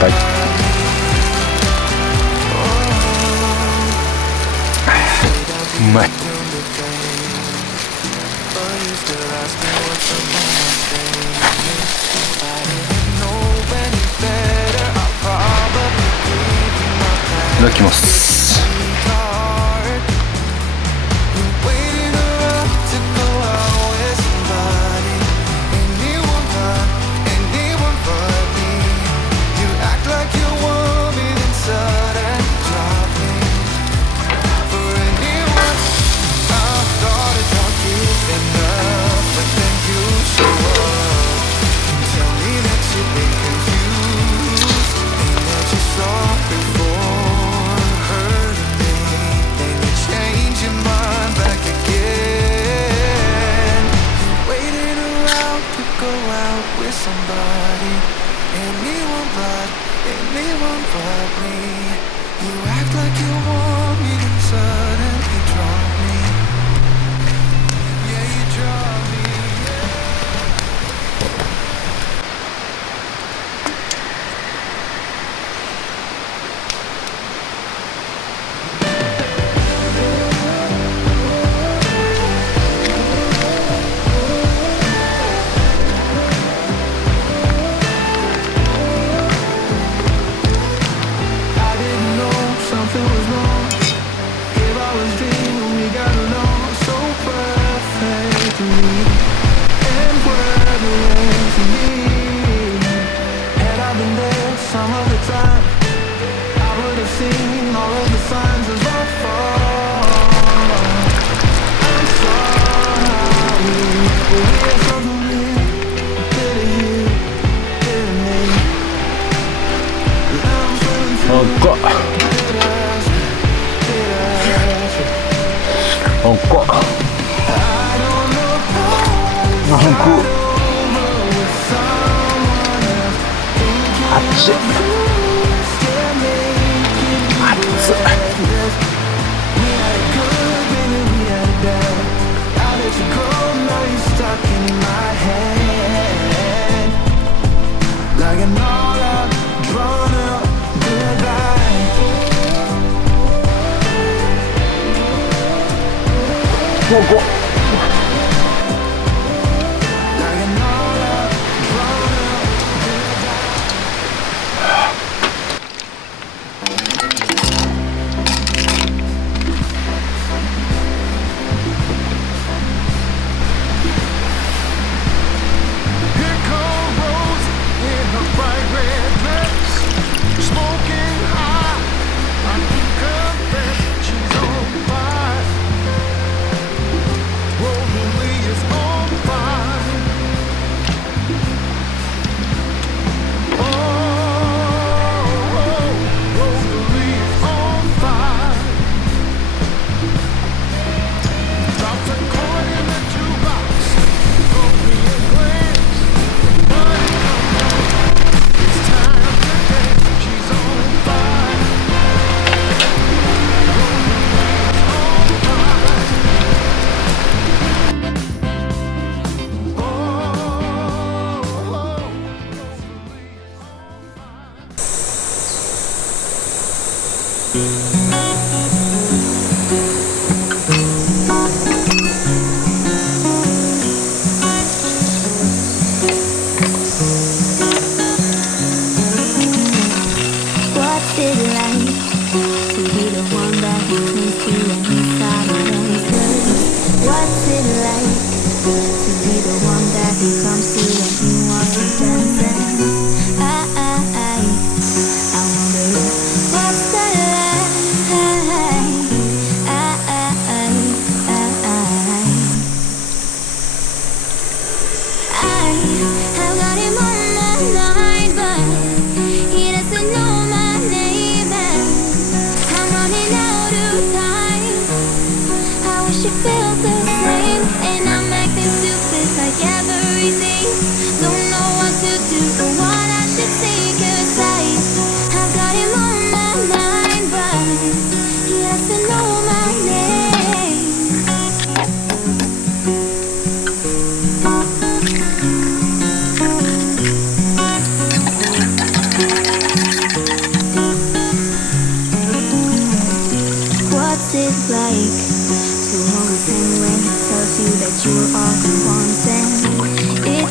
杯。うまい。いただきます。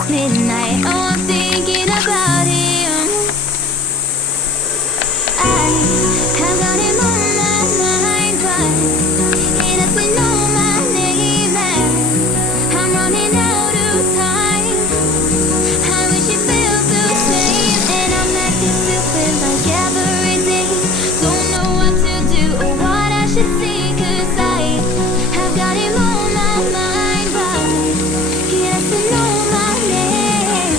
midnight. Oh, I'm thinking about him. I have got him on my mind, but he doesn't know my name, and I'm running out of time. I wish he felt the same, and I'm acting stupid like every day. Don't know what to do or what I should say, 'cause I have got him on my mind, but he doesn't know my name.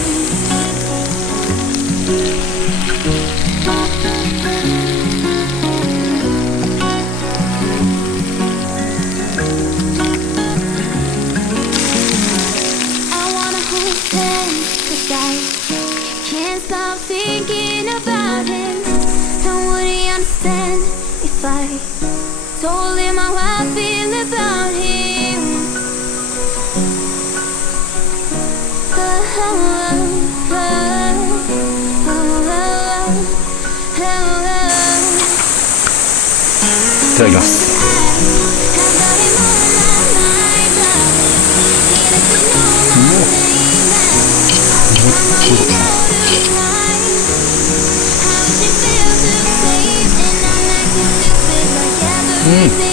I wanna hold him, 'cause I can't stop thinking about him. And would he understand if I told him how I feel about him?いただきます。うん。